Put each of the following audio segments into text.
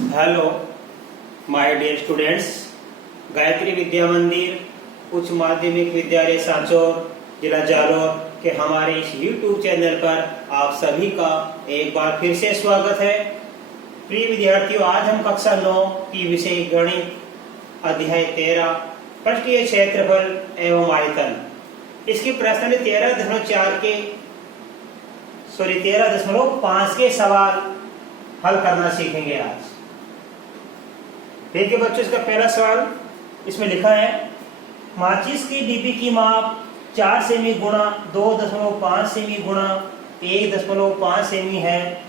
Hello my dear students. Gayatri Vidya Mandir उच्च माध्यमिक विद्यालय सांचौर जिला जालौर के हमारे इस YouTube चैनल पर आप सभी का एक बार फिर से स्वागत है। प्रिय विद्यार्थियों, आज हम कक्षा 9 की विषय गणित अध्याय 13 पृष्ठीय क्षेत्रफल एवं आयतन, इसके प्रश्न 13.5 के सवाल हल करना सीखेंगे आज। देखिए बच्चों, इसका पहला सवाल इसमें लिखा है, माचिस की डिब्बी की माप 4 सेमी गुणा 2.5 सेमी गुणा 1.5 सेमी है।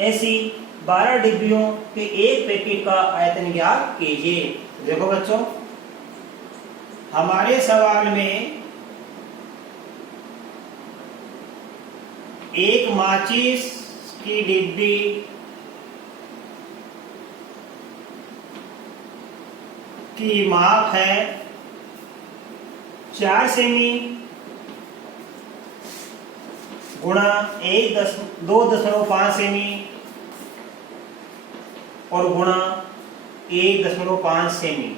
ऐसी 12 डिब्बियों के एक पैकेट का आयतन ज्ञात कीजिए। देखो बच्चों, हमारे सवाल में एक माचिस की डिब्बी की माप है 4 सेमी गुणा 2.5 सेमी और गुणा 1.5 सेमी,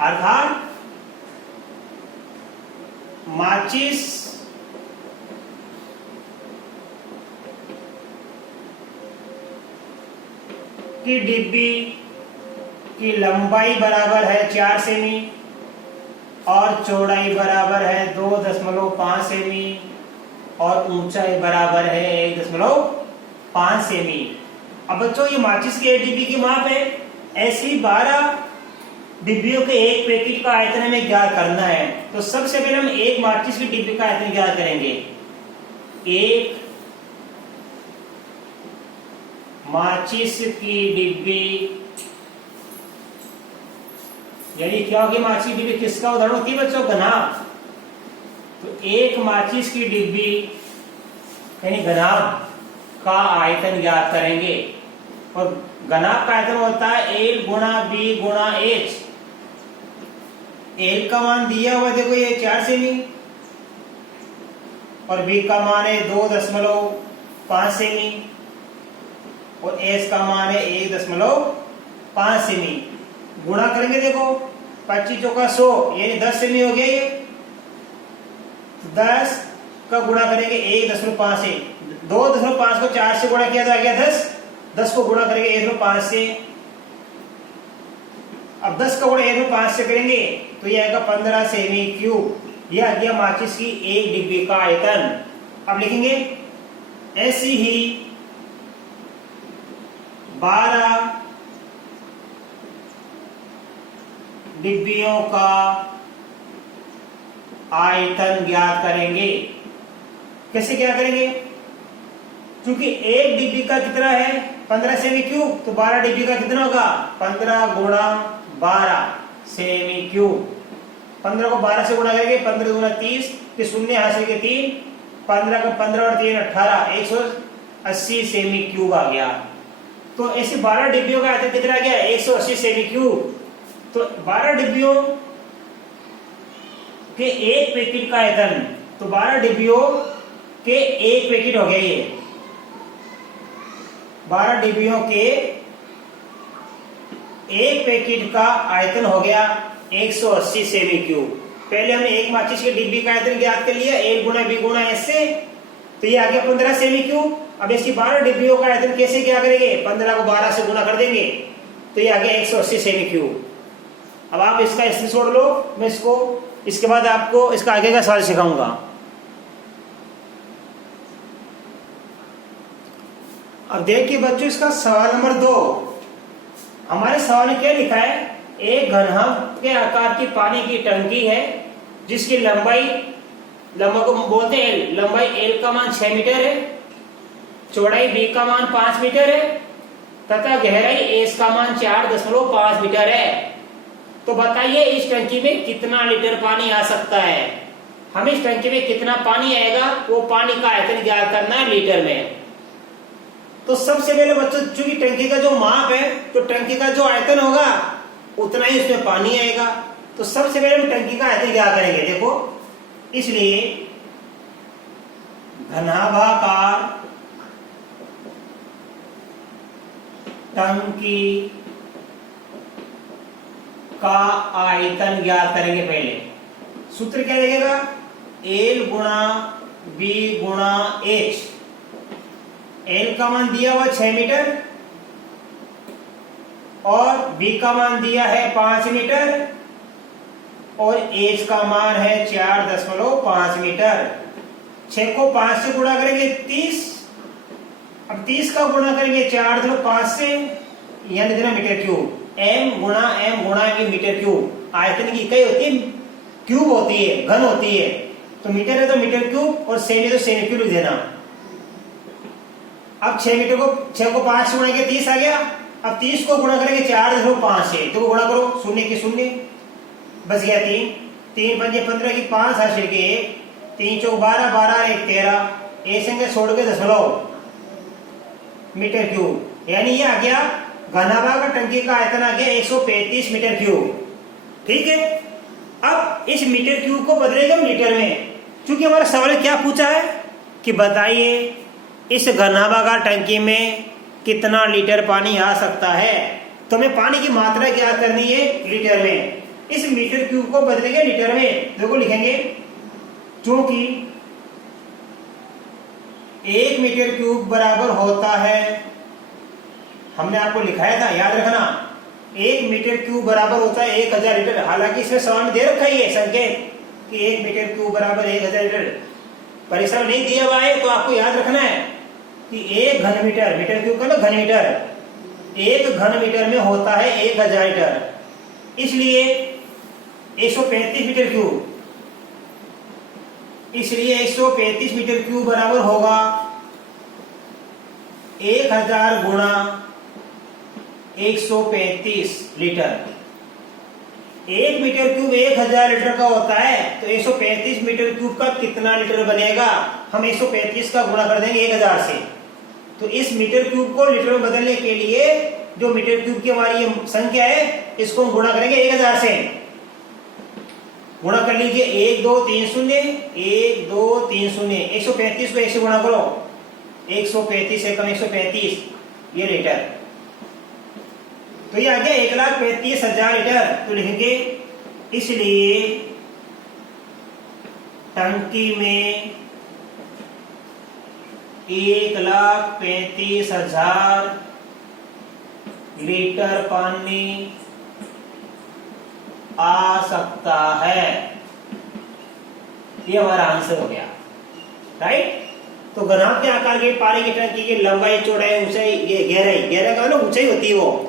अर्थात माचिस की डिब्बी की लंबाई बराबर है 4 सेमी और चौड़ाई बराबर है 2.5 सेमी और ऊंचाई बराबर है 1.5 सेमी। अब बच्चों, ये माचिस की एक डिब्बी की माप है। ऐसी 12 डिब्बियों के एक पैकेट का आयतन हमें ज्ञात करना है। तो सबसे पहले हम एक माचिस की डिब्बी का आयतन ज्ञात करेंगे। एक माचिस की डिब्बी यानी क्या होगी? माचिस की डिब्बी किसका उदाहरण होती है बच्चों? घनाभ। तो एक माचिस की डिब्बी यानी घनाभ का आयतन ज्ञात करेंगे। और घनाभ का आयतन होता है L गुणा B गुणा H। L का मान दिया हुआ देखो, ये 4 सेमी और B का मान है 2.5 सेमी और H का मान है 1.5 सेमी। गुणा करेंगे, देखो 25 चौका 100 यानी 10 सेमी हो गया। ये 10 का गुणा करेंगे 1.5 से, 2.5 को 4 से गुणा किया तो आ गया 10। 10 को गुणा करेंगे 1.5 से, अब 10 का गुणा 1.5 से करेंगे तो ये आएगा 15 सेमी क्यूब। यह आ गया माचिस की एक डिब्बी का आयतन। अब लिखेंगे ऐसी ही 12 डिब्बियों का आयतन ज्ञात करेंगे। कैसे क्या करेंगे? क्योंकि एक डिब्बी का कितना है 15 सेमी क्यूब, तो 12 डिब्बी का कितना होगा 15 गुणा 12 सेमी क्यूब। 15 को 12 से गुणा करेंगे, 15 गुणा 30 के शून्य हासिल के 3, 15 का 15 और 3 18, 180 सेमी क्यूब आ गया। तो ऐसे 12 डिब्बियों का आयतन कितना आ गया 180 सेमी क्यूब। तो 12 डिब्बियों के एक पैकेट का आयतन, तो 12 डिब्बियों के एक पैकेट हो गया। ये 12 डिब्बियों के एक पैकेट का आयतन हो गया 180 सेमी क्यूब। पहले हमने एक माचिस की डिब्बी का आयतन ज्ञात कर लिया L गुणा B गुणा S से, तो ये आ गया 15 सेमी क्यूब। अब इसकी 12 डिब्बियों का आयतन कैसे क्या करेंगे? 15 को 12 से गुणा कर देंगे तो ये आ गया 180 सेमी क्यूब। अब आप इसका स्क्रीनशॉट लो, मैं इसके बाद आपको इसका आगे का सवाल सिखाऊंगा। अब देखिए बच्चों, इसका सवाल नंबर 2। हमारे सवाल में क्या लिखा है? एक घनत्व के आकार की पानी की टंकी है जिसकी लंबाई को बोलते हैं L। लंबाई L का मान 6 मीटर है, चौड़ाई B का मान 5 मीटर है तथा गहराई S का मान 4.5 मीटर है। तो बताइए इस टंकी में कितना लीटर पानी आ सकता है? हम इस टंकी में कितना पानी आएगा वो पानी का आयतन ज्ञात करना है लीटर में। तो सबसे पहले बच्चों, चूंकि टंकी का जो माप है तो टंकी का जो आयतन होगा उतना ही उसमें पानी आएगा। तो सबसे पहले हम टंकी का आयतन क्या करेंगे? देखो, इसलिए घनाभाकार टंकी का आयतन ज्ञात करेंगे। पहले सूत्र क्या लगेगा, L गुणा B गुणा H। L का मान दिया हुआ 6 मीटर और B का मान दिया है 5 मीटर और H का मान है 4.5 मीटर। 6 को 5 से गुणा करेंगे 30, अब 30 का गुणा करेंगे 4.5 से, यानी देना मीटर क्यूब। m गुणा ये मीटर क्यूब। आयतन की इकाई होती है क्यूब, होती है घन होती है, तो मीटर है तो मीटर क्यूब और सेमी है तो सेमी क्यूब लिख देना। अब 6 को 5 से गुणा किया 30 आ गया। अब 30 को गुणा करेंगे 4.5 से, तो गुणा करो, शून्य की शून्य बच गया 3, 3 पंजे 15 की 5 हासिल के 3 चौक 12, 12 1 13, ए संख्या छोड़ के दशमलव मीटर क्यूब, यानी ये आ गया घनाभाग टंकी का आयतन आ गया 135 मीटर क्यूब। ठीक है, अब इस मीटर क्यूब को बदलेगा लीटर में, क्योंकि हमारा सवाल क्या पूछा है कि बताइए इस घनाभाग टंकी में कितना लीटर पानी आ सकता है, तो हमें पानी की मात्रा ज्ञात करनी है लीटर में। इस मीटर क्यूब को बदलेंगे लीटर में, देखो लिखेंगे, क्योंकि 1 मीटर क्यूब बराबर होता है, हमने आपको लिखाया था याद रखना, 1 मीटर क्यूब बराबर होता है 1000 लीटर। हालांकि इसमें सवाल में दे रखा है ये संकेत कि 1 मीटर क्यूब बराबर 1000 लीटर, परिश्रम नहीं दिया हुआ है, तो आपको याद रखना है कि 1 घन मीटर, मीटर क्यूब का ना घन मीटर, 1 घन मीटर में होता है 1000 लीटर, इसलिए 135 मीटर क्यूब, इसलिए 135 मीटर क्यूब बराबर होगा 1000 गुणा 135 लीटर। 1 मीटर क्यूब 1000 लीटर का होता है, तो 135 मीटर क्यूब का कितना लीटर बनेगा, हम 135 का गुणा कर देंगे 1000 से। तो इस मीटर क्यूब को लीटर में बदलने के लिए जो मीटर क्यूब की हमारी ये संख्या है, इसको हम गुणा करेंगे 1000 से। गुणा कर लीजिए, 1 2 3 0, 1 2 3 0, 135 को 1 से गुणा करो, 135 से कम 135, ये लीटर, तो ये आ गया 1,35,000 लीटर। तो लिखेंगे इसलिए टंकी में 1,35,000 लीटर पानी आ सकता है, ये हमारा आंसर हो गया, राइट। तो घनाभ के आकार के पानी की टंकी की लंबाई, चौड़ाई, ऊंचाई, ये गहराई, गहराई का मतलब ऊंचाई होती है, वो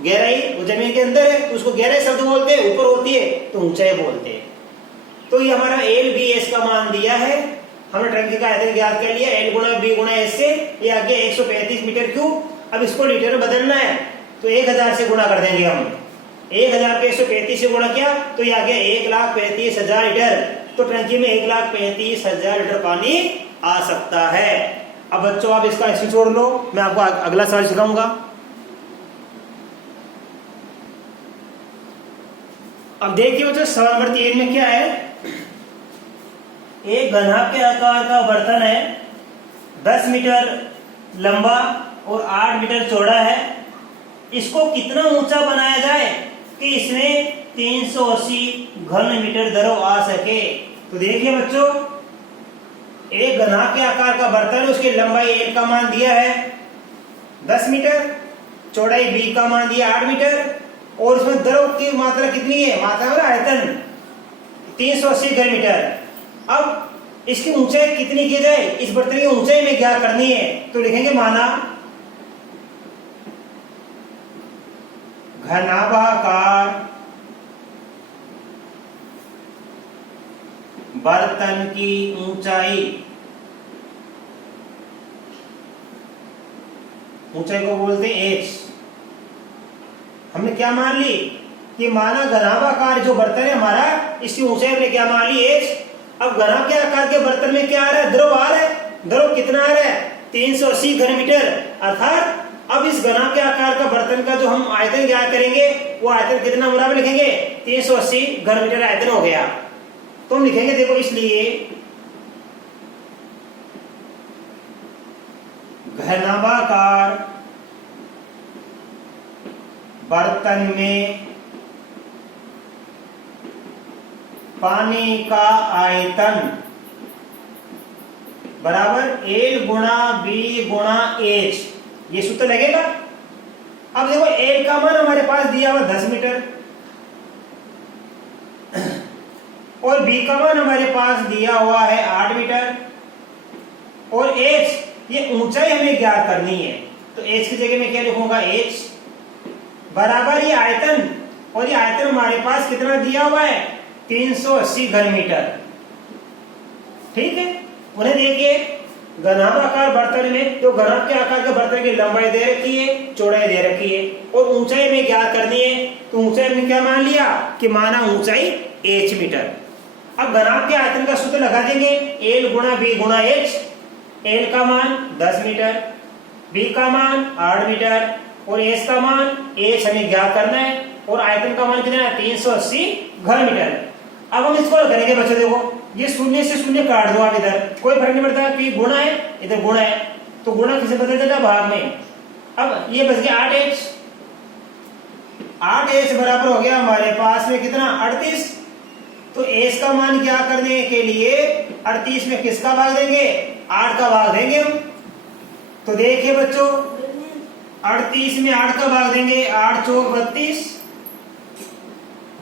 गहराई वो जमीन के अंदर है तो उसको गहराई शब्द बोलते हैं, ऊपर होती है तो ऊंचाई बोलते हैं। तो ये हमारा एल बी एस का मान दिया है, हमने टंकी का आयतन ज्ञात कर लिया, एल गुणा बी गुणा एस से, ये आ गया 135 मीटर क्यूब। अब इसको लीटर में बदलना है तो 1000 से गुणा कर देंगे हम, 1000 के 135 से गुणा किया तो ये आ गया 1,35,000 लीटर। तो टंकी में 1,35,000 लीटर पानी आ सकता है। अब बच्चों आप इसका ऐसे छोड़ लो, मैं आपको अगला सवाल सिखाऊंगा। अब देखिए बच्चों सवाल नंबर 3 में क्या है, एक घनाभ के आकार का बर्तन है, 10 मीटर लंबा और 8 मीटर चौड़ा है, इसको कितना ऊंचा बनाया जाए कि इसमें 380 घन मीटर द्रव आ सके। तो देखिए बच्चों, एक घनाभ के आकार का बर्तन है, उसकी लंबाई एल का मान दिया है 10 मीटर, चौड़ाई बी का मान दिया 8 मीटर, और इसमें द्रव की मात्रा कितनी है, मात्रा और आयतन 380 घन मीटर। अब इसकी ऊंचाई कितनी की जाए, इस बर्तन की ऊंचाई में क्या करनी है, तो लिखेंगे माना घनाभाकार बर्तन की ऊंचाई, ऊंचाई को बोलते हैं एच। हमने क्या मान ली कि माना घनाभाकार जो बर्तन है हमारा, इसकी ऊंचाई हमने क्या मान ली एच। अब घनाभ के आकार के बर्तन में क्या आ रहा है, द्रव आ रहा है, द्रव कितना आ रहा है 380 घन मीटर। अर्थात अब इस घनाभ के आकार का बर्तन का जो हम आयतन ज्ञात करेंगे, वो आयतन कितना बराबर लिखेंगे 380 घन मीटर आयतन हो गया। तो हम लिखेंगे देखो, इसलिए घनाभाकार बर्तन में पानी का आयतन बराबर एल गुणा बी गुणा एच, ये सूत्र लगेगा। अब देखो एल का मान हमारे पास दिया हुआ 10 मीटर और बी का मान हमारे पास दिया हुआ है 8 मीटर और एच, ये ऊंचाई हमें ज्ञात करनी है। तो एच की जगह में क्या लिखूंगा, एच बराबर ये आयतन, और ये आयतन हमारे पास कितना दिया हुआ है, 380 घन मीटर। ठीक है, उन्हें देखिए घनाभाकार बर्तन में, तो घनाभ के आकार के बर्तन की लंबाई दे रखी है, चौड़ाई दे रखी है और ऊंचाई में ज्ञात करनी है। तो ऊंचाई में क्या मान लिया कि माना ऊंचाई h मीटर। अब घनाभ के आयतन का सूत्र लगा देंगे, एल गुणा बी गुणा एच। एल का मान 10 मीटर, बी का मान 8 मीटर और एच का मान, एच हमें ज्ञात करना है और आयतन का मान कितना है, 380 घन मीटर। अब हम इसको करेंगे बच्चों, देखो ये शून्य से शून्य काट दो आप, इधर कोई फर्क नहीं पड़ता कि गुणा है, इधर गुणा है, तो गुणा किसे बदल देगा, भाग में। अब ये बच गया 8h, 8h बराबर हो गया हमारे पास में कितना, 38। तो h का मान क्या करने के लिए 38 में किसका भाग देंगे, 8 का भाग देंगे हम। तो देखिए बच्चों 38 में 8 का भाग देंगे, 8 चौक 32,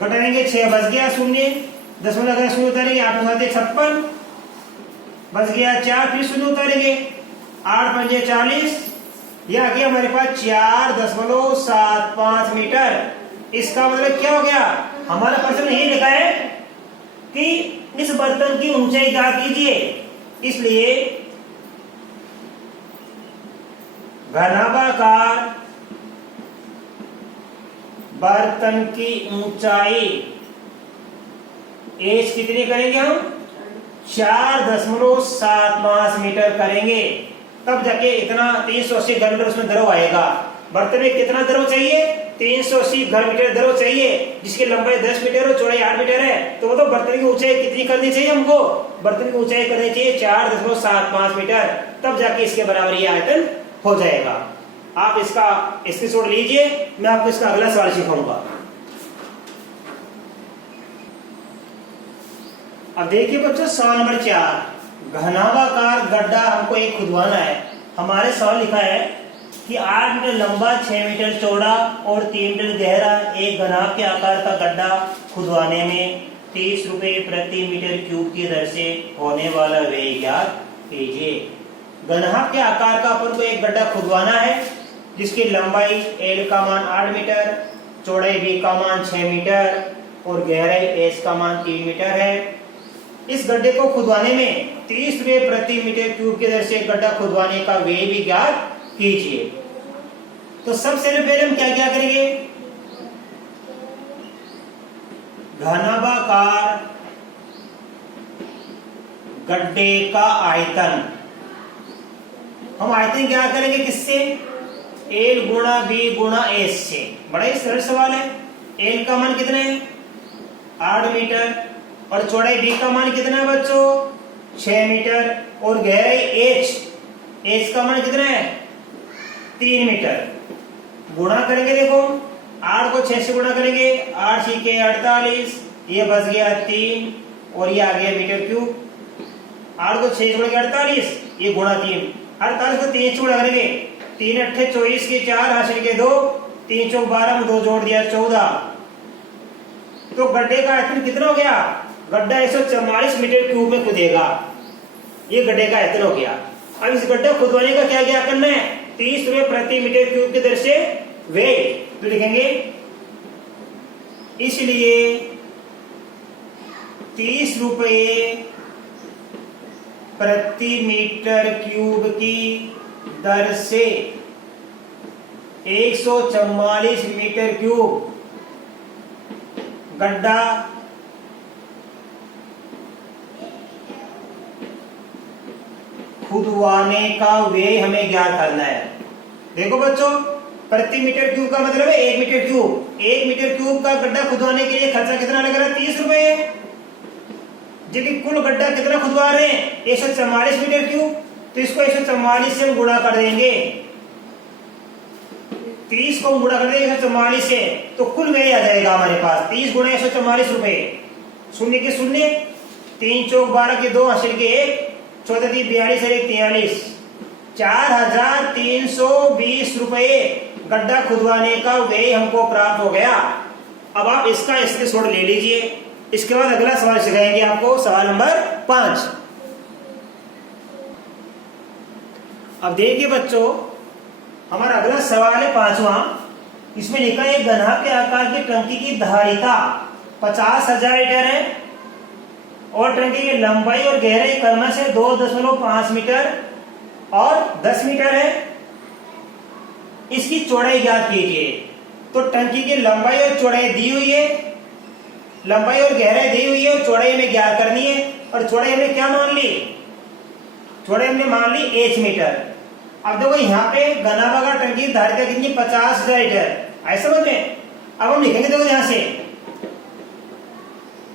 घटाएंगे 6 बच गया शून्य, 10 में लगाए शून्य उतारेंगे, 8 में 56 बच गया 4, फिर शून्य उतारेंगे, 8 पंजे 40, यह आ गया हमारे पास 4.75 मीटर। इसका मतलब क्या हो गया, हमारा प्रश्न यही लिखा है कि इस बर्तन की ऊंचाई ज्ञात कीजिए, इसलिए घनाभाकार बर्तन की ऊंचाई एच कितनी करेंगे हम, 4.75 मीटर करेंगे, तब जाके इतना 380 घन मीटर उसमें द्रव आएगा। बर्तन में कितना द्रव चाहिए, 380 घन मीटर द्रव चाहिए, जिसकी लंबाई 10 मीटर और चौड़ाई 8 मीटर है। तो मतलब बर्तन की ऊंचाई कितनी करनी चाहिए हमको, बर्तन की ऊंचाई करनी चाहिए 4.75 मीटर, तब जाके इसके बराबर ये आयतन हो जाएगा। आप इसका स्क्रीनशॉट लीजिए, मैं आपको इसका अगला सवाल सिखाऊंगा। अब देखिए बच्चों सवाल नंबर 4, घनाभाकार गड्ढा हमको एक खुदवाना है। हमारे सवाल लिखा है कि 8 मीटर लंबा, 6 मीटर चौड़ा और 3 मीटर गहरा एक घनाभ के आकार का गड्ढा खुदवाने में 30 रुपए प्रति मीटर क्यूब की दर से होने वाला व्यय ज्ञात कीजिए। घनाभ के आकार का अपन को एक गड्ढा खुदवाना है, जिसकी लंबाई एल का मान 8 मीटर, चौड़ाई बी का मान 6 मीटर और गहराई एच का मान 3 मीटर है। इस गड्ढे को खुदवाने में 30 रुपए प्रति मीटर क्यूब की दर से गड्ढा खुदवाने का व्यय भी ज्ञात कीजिए। तो सबसे पहले हम क्या करेंगे, घनाभाकार गड्ढे का आयतन, हम आयतन क्या करेंगे किससे, एल गुणा बी गुणा एच से। बड़ा ही सरल सवाल है। एल का मान कितना है, 8 मीटर और चौड़ाई बी का मान कितना है बच्चों, 6 मीटर और गहराई एच का मान कितना है, 3 मीटर। गुणा करेंगे, देखो 8 को 6 से गुणा करेंगे, 8 छीके 48, ये बच गया 3 और ये आ गया मीटर क्यूब। 8 को 6 से गुणा 48, ये गुणा 3, 48 को 3 से गुणा करेंगे, 3 अट्ठे 24 के 4 हासिल के 2, 3 चौक 12 में 2 जोड़ दिया 14। तो गड्ढे का आयतन कितना हो गया, गड्ढा 144 मीटर क्यूब में खुदेगा। ये गड्ढे का आयतन हो गया। अब इस गड्ढे खुदवाने का क्या करना है, 30 रुपए प्रति मीटर क्यूब की दर से व्यय। तो लिखेंगे इसलिए 30 रुपए प्रति मीटर क्यूब की दर से 144 मीटर क्यूब गड्ढा खुदवाने का व्यय हमें ज्ञात करना है। देखो बच्चों, प्रति मीटर क्यूब का मतलब है 1 मीटर क्यूब। 1 मीटर क्यूब का गड्ढा खुदवाने के लिए खर्चा कितना लग रहा है, 30 रुपए। जबकि कुल गड्ढा कितना खुदवा रहे हैं, 144 मीटर क्यूब। तो इसको 144 से हम गुणा कर देंगे, 30 को गुणा कर देंगे 144 से, तो कुल व्यय आ जाएगा हमारे पास 30 गुणा 144 रुपए। शून्य के शून्य, 3 चौक 12 के 2, अस्सी के 1, 14 की 42 और 1 43, 4320 रुपए गड्ढा खुदवाने का व्यय हमको प्राप्त हो गया। अब आप इसका स्क्रीनशॉट ले लीजिए। इसके बाद अगला सवाल सिखाएंगे आपको, सवाल नंबर 5। अब देखिए बच्चों, हमारा अगला सवाल है 5वां। इसमें लिखा है घनाभ के आकार की टंकी की धारिता 50,000 लीटर है और टंकी की लंबाई और गहराई क्रमशः से 2.5 मीटर और 10 मीटर है। इसकी चौड़ाई ज्ञात कीजिए। तो टंकी की लंबाई और चौड़ाई दी हुई है, लंबाई और गहराई दी हुई है और चौड़ाई हमें ज्ञात करनी है। और चौड़ाई हमने क्या मान ली? चौड़ाई हमने मान ली h मीटर। अब देखो यहाँ पे घनाभागाकार टंकी की धारिता कितनी? 50,000 लीटर। ऐसा समझ में? अब हम लिखेंगे देखो यहाँ से,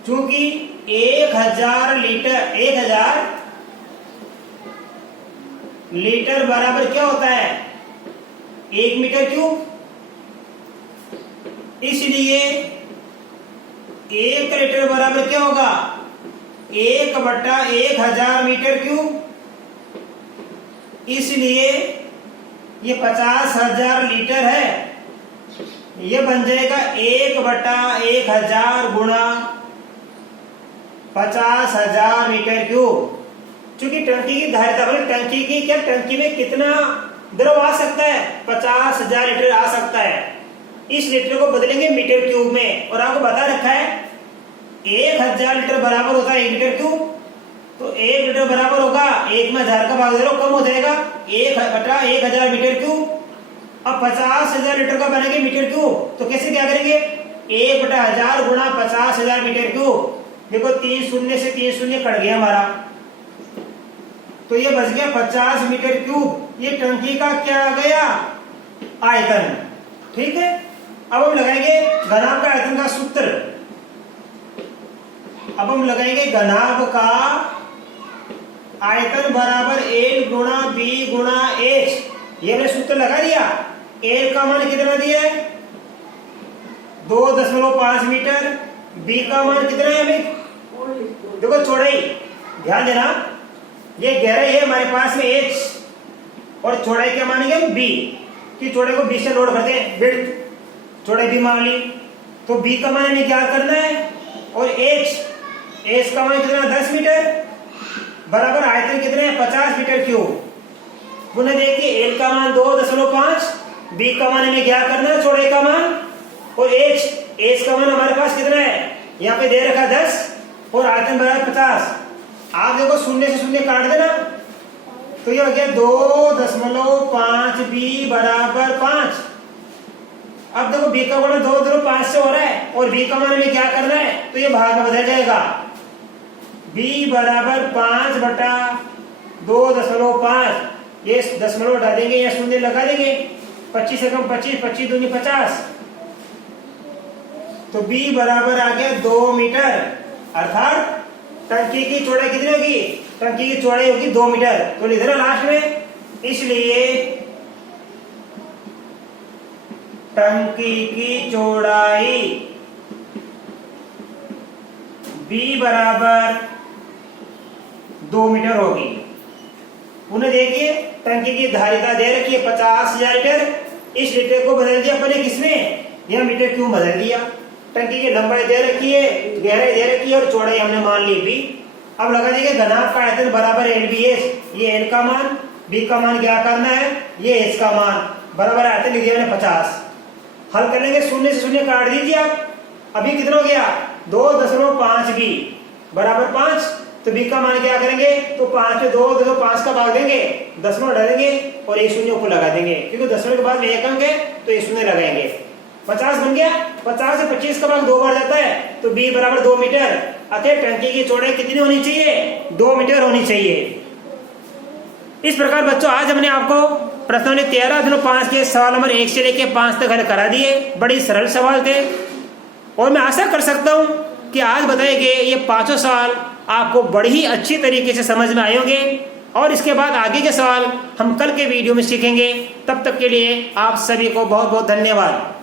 चूंकि 1000 लीटर बराबर क्या होता है? 1 मीटर क्यूब। इसलिए 1 लीटर बराबर क्या होगा? 1/1000 मीटर क्यूब। इसलिए ये 50,000 लीटर है, ये बन जाएगा 1/1000 गुणा 50,000 मीटर क्यूब। क्योंकि टंकी की धारिता टंकी की क्या, टंकी में कितना द्रव आ सकता है? 50,000 लीटर आ सकता है। इस लीटर को बदलेंगे मीटर क्यूब में, और आपको बता रखा है 1000 लीटर बराबर होता है 1 मीटर क्यूब। तो 1 लीटर बराबर होगा 1 में 1000 का भाग दे रहा हूं, कम हो जाएगा 1/1000 मीटर क्यूब। अब 50,000 लीटर का बनेंगे मीटर क्यूब, तो कैसे क्या करेंगे? 1/1000 गुणा 50,000 मीटर क्यूब। देखो 3 शून्य से 3 शून्य कट गया हमारा, तो ये बच गया 50 मीटर क्यूब। ये टंकी का क्या आ गया? आयतन। ठीक है, अब हम लगाएंगे घनाभ का आयतन का सूत्र। अब हम लगाएंगे घनाभ का आयतन बराबर L गुणा B गुणा H। ये हमने सूत्र लगा दिया। L का मान कितना दिया है? 2.5 मीटर। B का मान कितना है हमें? देखो चौड़ाई, ध्यान देना, ये गहराई है हमारे पास में H और चौड़ाई क्या मानेंगे हम? B की चौड़ाई को B से लोड करते हैं, विड्थ चौड़ाई B मान ली। तो B का मान हमें क्या करना है? और H का मान कितना? 10 मीटर बराबर आयतन कितने है? 50 मीटर क्यूब। पुनः देखिए L का मान 2.5, B का मान हमें क्या करना है? चौड़ाई का मान। और H का मान हमारे पास कितना है? यहाँ पे दे रखा 10 और आयतन बराबर 50। आप देखो शून्य से शून्य काट देना, तो ये हो गया 2.5 B बराबर 5। अब देखो B का मान 2.5 से हो रहा है और B का मान हमें क्या करना है? तो ये भाग में बदल जाएगा। B बराबर 5/2.5। ये दशमलव हटा देंगे या शून्य लगा देंगे। 25 से कम 25, 25 दूनी 50। तो B बराबर आ गया 2 मीटर। अर्थात टंकी की चौड़ाई कितनी होगी? टंकी की चौड़ाई होगी 2 मीटर। तो लिख देना लास्ट में, इसलिए टंकी की चौड़ाई B बराबर 2 मीटर होगी। पुनः देखिए टंकी की धारिता दे रखी है 50,000 लीटर। इस लीटर को बदल दिया अपने किसमें? यह मीटर क्यों बदल दिया। टंकी की लंबाई दे रखी है, गहराई दे रखी है और चौड़ाई हमने मान ली B। अब लगा देंगे घनाभ का आयतन बराबर LBH। ये L का मान, B का मान क्या करना है? ये H का मान बराबर आयतन लिख दिया मैंने 50। हल कर लेंगे, शून्य से शून्य काट दीजिए आप। अभी कितना हो गया? 2.5 B बराबर 5। तो B का मान क्या करेंगे? तो 5 में 2.5 का भाग देंगे, दशमलव डालेंगे और एक शून्य ऊपर लगा देंगे, क्योंकि दशमलव के बाद में एक अंक है तो एक शून्य लगाएंगे। 50 बन गया। 50 से 25 का भाग 2 बार जाता है, तो B बराबर 2 मीटर। अतः टंकी की चौड़ाई कितनी होनी चाहिए? 2 मीटर होनी चाहिए। इस प्रकार बच्चों आज हमने आपको प्रश्नों 13.5 के सवाल नंबर 1 से लेकर 5 तक हल करा दिए। बड़ी सरल सवाल थे और मैं आशा कर सकता हूं कि आज बताए गए ये 5 सवाल आपको बड़ी ही अच्छी तरीके से समझ में आए होंगे। और इसके बाद आगे के सवाल हम कल के वीडियो में सीखेंगे। तब तक के लिए आप सभी को बहुत बहुत धन्यवाद।